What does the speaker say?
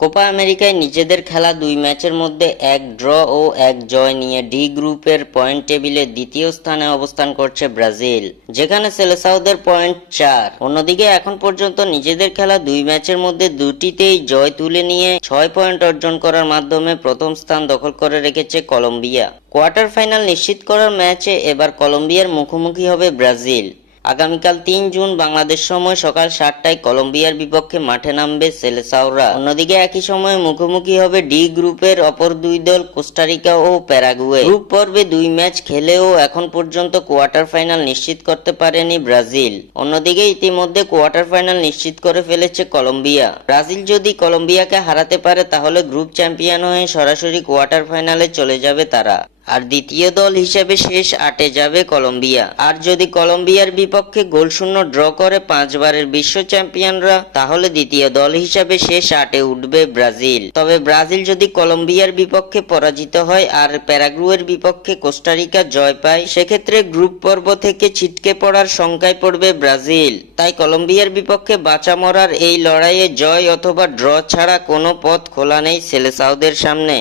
Copa আমেরিকায় নিজেদের খেলা দুই ম্যাচের মধ্যে এক ড্র ও এক জয় নিয়ে ডি গ্রুপের পয়েন্ট টেবিলে দ্বিতীয় স্থানে অবস্থান করছে ব্রাজিল, যেখানে সেলেসাওদের পয়েন্ট 4। অন্যদিকে এখন পর্যন্ত নিজেদের খেলা দুই ম্যাচের মধ্যে দুটিতেই জয় তুলে নিয়ে 6 পয়েন্ট অর্জন করার মাধ্যমে প্রথম স্থান দখল করে রেখেছে কলম্বিয়া। কোয়ার্টার ফাইনাল নিশ্চিত করার ম্যাচে এবার কলম্বিয়ার মুখোমুখি হবে ব্রাজিল। আগামীকাল 3 জুন বাংলাদেশ সময় সকাল 7টায় কলম্বিয়ার বিপক্ষে মাঠে নামবে সেলেসাওরা। অন্যদিকে একই সময়ে মুখোমুখি হবে ডি গ্রুপের অপর দুই দল কোস্টারিকা ও প্যারাগুয়ে। গ্রুপ পর্বে 2 ম্যাচ খেলেও এখন পর্যন্ত কোয়ার্টার ফাইনাল নিশ্চিত করতে পারেনি ব্রাজিল। অন্যদিকে ইতিমধ্যে কোয়ার্টার ফাইনাল নিশ্চিত করে ফেলেছে কলম্বিয়া। ব্রাজিল যদি কলম্বিয়াকে হারাতে পারে তাহলে গ্রুপ চ্যাম্পিয়ন হয়ে সরাসরি কোয়ার্টার ফাইনালে চলে যাবে তারা, আর দ্বিতীয় দল হিসেবে শেষ 8-এ যাবে কলম্বিয়া। আর যদি কলম্বিয়ার বিপক্ষে গোলশূন্য ড্র করে 5 বারের বিশ্ব চ্যাম্পিয়নরা, তাহলে দ্বিতীয় দল হিসেবে শেষ 8-এ উঠবে ব্রাজিল। তবে ব্রাজিল যদি কলম্বিয়ার বিপক্ষে পরাজিত হয় আর প্যারাগুয়ের বিপক্ষে কোস্টারিকা জয় পায়, সেক্ষেত্রে গ্রুপ পর্ব থেকে ছিটকে পড়ার শঙ্কায় পড়বে ব্রাজিল। তাই কলম্বিয়ার বিপক্ষে বাঁচা মরার এই লড়াইয়ে জয় অথবা ড্র ছাড়া কোনো পথ খোলা নেই সেলেসাওদের সামনে।